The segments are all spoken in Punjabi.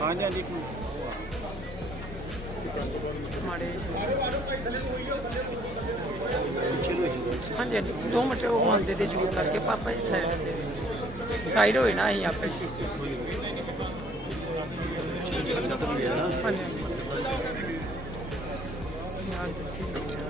ਹਾਂਜੀ ਹਾਂਜੀ। ਮਾੜੇ ਹਾਂਜੀ ਹਾਂਜੀ। ਦੋ ਮਿੰਟ ਉਹ ਆਂਦੇ ਤੇ ਸ਼ੁਰੂ ਕਰਕੇ ਪਾਪਾ ਜੀ ਸਾਈਡ ਤੇ। ਸਾਈਡ ਹੋਏ ਨਾ ਅਸੀਂ ਆਪੇ। ਹਾਂਜੀ ਯਾਰ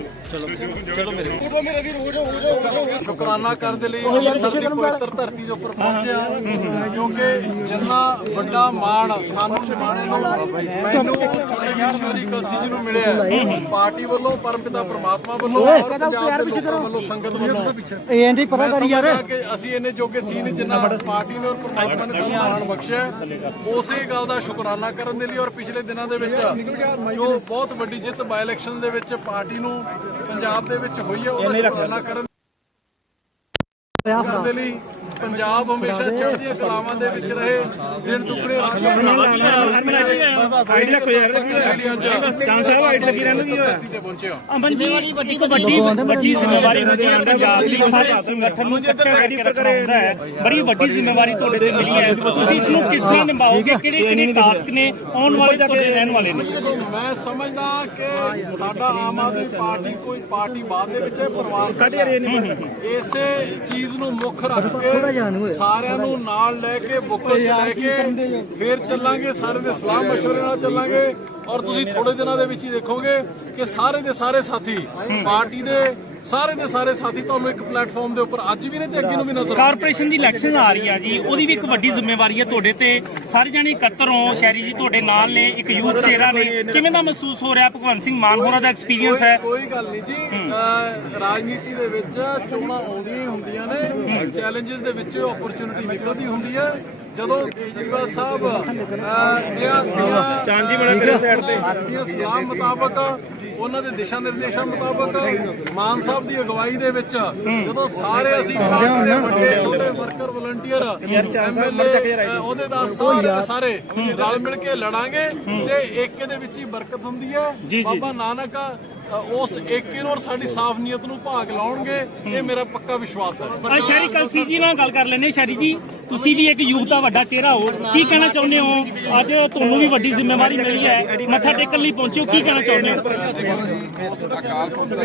ਮੇਰੇ ਸ਼ੁਕਰਾਨਾ ਕਰਨ ਦੇ ਲਈ ਅੰਮ੍ਰਿਤਸਰ ਦੀ ਪਵਿੱਤਰ ਧਰਤੀ ਦੇ ਉੱਪਰ ਪਹੁੰਚਿਆ ਕਿਉਂਕਿ ਜਿੰਨਾ ਵੱਡਾ ਮਾਣ ਸਾਨੂੰ ਮਾਣੇ ਨੂੰ ਮੈਨੂੰ ਚੁਣੇ ਸ਼੍ਰੀ ਕਲਸੀ ਜੀ ਨੂੰ ਮਿਲਿਆ ਹੈ। ਪਾਰਟੀ ਵੱਲੋਂ ਪਰਮਪਿਤਾ ਪ੍ਰਮਾਤਮਾ ਵੱਲੋਂ ਔਰ ਪੰਜਾਬ ਦੇ ਲੋਕਾਂ ਵੱਲੋਂ ਸੰਗਤ ਵੱਲੋਂ ਇਹ ਨਹੀਂ ਪਤਾ ਮੈਂ ਕਰੀ ਯਾਰ ਸਮਝਦਾ ਕਿ ਅਸੀਂ ਇੰਨੇ ਜੋਗੇ ਸੀ ਨਹੀਂ ਜਿੰਨਾ ਪਾਰਟੀ ਨੇ ਔਰ ਪਰਮਾਤਮਾ ਨੇ ਸਾਨੂੰ ਮਾਣ ਬਖਸ਼ਿਆ। ਉਸੇ ਗੱਲ ਦਾ ਸ਼ੁਕਰਾਨਾ ਕਰਨ ਦੇ ਲਈ ਔਰ ਪਿਛਲੇ ਦਿਨਾਂ ਦੇ ਵਿੱਚ ਜੋ ਬਹੁਤ ਵੱਡੀ ਜਿੱਤ ਬਾਈ ਇਲੈਕਸ਼ਨ ਦੇ ਵਿੱਚ ਪਾਰਟੀ ਨੂੰ ਪੰਜਾਬ ਦੇ ਵਿੱਚ ਹੋਈ ਹੈ ਉਹਦਾ ਸ਼ੁਕਰਾਨਾ ਕਰਨ ਕਰਨ ਦੇ ਲਈ ਪੰਜਾਬ ਹਮੇਸ਼ਾ ਚੜ੍ਹਦੀਆਂ ਕਲਾਵਾਂ ਦੇ ਵਿੱਚ ਰਹੇ ਦਿਨ ਰਾਤ ਆਈਡੀ ਰੱਖੋ ਯਾਰ ਚਾਂਸ ਸਾਹਿਬ ਆਈਡੀ ਲੱਗੀ ਰਹਿੰਦੀ ਵੀ ਹੋਇਆ? ਅਮਨ ਜੀ ਇੱਕ ਵੱਡੀ ਵੱਡੀ ਜ਼ਿੰਮੇਵਾਰੀ ਹੁੰਦੀ ਹੈ ਪੰਜਾਬ ਲਈ ਸਾਰੇ ਸੰਗਠਨ ਨੂੰ ਇਕੱਠਾ ਕਰਕੇ ਰੱਖਣਾ ਹੁੰਦਾ ਹੈ। ਬੜੀ ਵੱਡੀ ਜ਼ਿੰਮੇਵਾਰੀ ਤੁਹਾਡੇ ਤੇ ਮਿਲੀ ਹੈ। ਤੁਸੀਂ ਇਸ ਨੂੰ ਕਿਸ ਤਰ੍ਹਾਂ ਨਿਭਾਓਗੇ ਕਿਹੜੇ ਕਿਹੜੇ ਟਾਸਕ ਨੇ ਆਉਣ ਵਾਲੇ ਤੁਹਾਡੇ ਰਹਿਣ ਵਾਲੇ ਨੇ? ਮੈਂ ਸਮਝਦਾ ਕਿ ਸਾਡਾ ਆਮ ਆਦਮੀ ਪਾਰਟੀ ਕੋਈ ਪਾਰਟੀ ਬਾਅਦ ਦੇ ਵਿੱਚ ਹੈ ਪਰਿਵਾਰ ਇਸੇ ਚੀਜ਼ ਨੂੰ ਮੁੱਖ ਰੱਖ ਕੇ ਸਾਰਿਆਂ ਨੂੰ ਨਾਲ ਲੈ ਕੇ ਬੁੱਕਲ ਚ ਲੈ ਕੇ ਫੇਰ ਚੱਲਾਂਗੇ ਸਾਰੇ ਦੇ ਸਲਾਹ ਮਸ਼ਵਰੇ ਨਾਲ ਚੱਲਾਂਗੇ। ਔਰ ਤੁਸੀਂ ਥੋੜੇ ਦਿਨਾਂ ਦੇ ਵਿੱਚ ਹੀ ਦੇਖੋਗੇ ਕਿ ਸਾਰੇ ਦੇ ਸਾਰੇ ਸਾਥੀ ਪਾਰਟੀ ਦੇ ਸਾਰੇ ਦੇ ਸਾਰੇ ਸਾਥੀ ਤੁਹਾਨੂੰ ਇੱਕ ਪਲੇਟਫਾਰਮ ਦੇ ਉੱਪਰ ਅੱਜ ਵੀ ਨੇ ਤੇ ਅੱਗੇ ਨੂੰ ਵੀ ਨਜ਼ਰ। ਕਾਰਪੋਰੇਸ਼ਨ ਦੀ ਇਲੈਕਸ਼ਨ ਆ ਰਹੀ ਆ ਜੀ ਉਹਦੀ ਵੀ ਇੱਕ ਵੱਡੀ ਜ਼ਿੰਮੇਵਾਰੀ ਹੈ ਤੁਹਾਡੇ ਤੇ। ਸਾਰੇ ਜਣੇ ਇਕੱਤਰ ਹੋ ਸ਼ਹਿਰੀ ਜੀ ਤੁਹਾਡੇ ਨਾਲ ਨੇ ਇੱਕ ਯੂਥ ਚਿਹਰਾ ਨੇ। ਕਿਵੇਂ ਦਾ ਮਹਿਸੂਸ ਹੋ ਰਿਹਾ ਭਗਵੰਤ ਸਿੰਘ ਮਾਨ ਹੋਰਾਂ ਦਾ ਐਕਸਪੀਰੀਅੰਸ ਹੈ? ਕੋਈ ਗੱਲ ਨਹੀਂ ਜੀ। ਰਾਜਨੀਤੀ ਦੇ ਵਿੱਚ ਚੋਣਾਂ ਆਉਂਦੀਆਂ ਹੀ ਹੁੰਦੀਆਂ ਨੇ ਚੈਲੰਜਸ ਦੇ ਵਿੱਚ ਓਪਰਚੁਨਿਟੀ ਨਿਕਲਦੀ ਹੁੰਦੀ ਹੈ। ਜਦੋਂ ਕੇਜਰੀਵਾਲ ਸਾਹਿਬ ਦੀਆਂ ਚਾਂਜੀ ਬਣਾ ਕਰੇ ਸਾਈਡ ਤੇ। ਸਲਾਹ ਮੁਤਾਬਕ ਉਹਨਾਂ ਦੇ ਦਿਸ਼ਾ ਨਿਰਦੇਸ਼ਾਂ ਮੁਤਾਬਕ ਮਾਨ ਸਾਹਿਬ ਦੀ ਅਗਵਾਈ ਦੇ ਵਿੱਚ ਜਦੋਂ ਸਾਰੇ ਅਸੀਂ ਪਾਰਟੀ ਦੇ ਵੱਡੇ ਛੋਟੇ ਵਰਕਰ ਵਲੰਟੀਅਰ ਐਮਐਲਏ ਅਹੁਦੇਦਾਰ ਸਾਰੇ ਦੇ ਸਾਰੇ ਰਲ ਮਿਲ ਕੇ ਲੜਾਂਗੇ ਤੇ ਏਕੇ ਦੇ ਵਿੱਚ ਹੀ ਬਰਕਤ ਹੁੰਦੀ ਹੈ। ਬਾਬਾ ਨਾਨਕ ਉਸ ਏਕੇ ਨੂੰ ਔਰ ਸਾਡੀ ਸਾਫ਼ ਨੀਅਤ ਨੂੰ ਭਾਗ ਲਾਉਣਗੇ ਇਹ ਮੇਰਾ ਪੱਕਾ ਵਿਸ਼ਵਾਸ ਹੈ। ਅੱਜ ਸ਼ਹਿਰੀ ਕਲਸੀ ਜੀ ਨਾਲ ਗੱਲ ਕਰ ਲੈਨੇ ਸ਼ਹਿਰੀ ਜੀ ਤੁਸੀਂ ਵੀ ਇੱਕ ਯੂਥ ਦਾ ਵੱਡਾ ਚਿਹਰਾ ਹੋ ਕੀ ਕਹਿਣਾ ਚਾਹੁੰਦੇ ਹੋ? ਅੱਜ ਤੁਹਾਨੂੰ ਵੀ ਵੱਡੀ ਜ਼ਿੰਮੇਵਾਰੀ ਮਿਲੀ ਹੈ ਮੱਥਾ ਟੇਕਣ ਲਈ ਪਹੁੰਚੇ ਹੋ ਕੀ ਕਹਿਣਾ ਚਾਹੁੰਦੇ ਹੋ? ਉਸ ਅਕਾਲ ਪੁਰਖ ਦਾ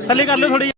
ਥੱਲੇ ਕਰ ਲਓ ਥੋੜੀ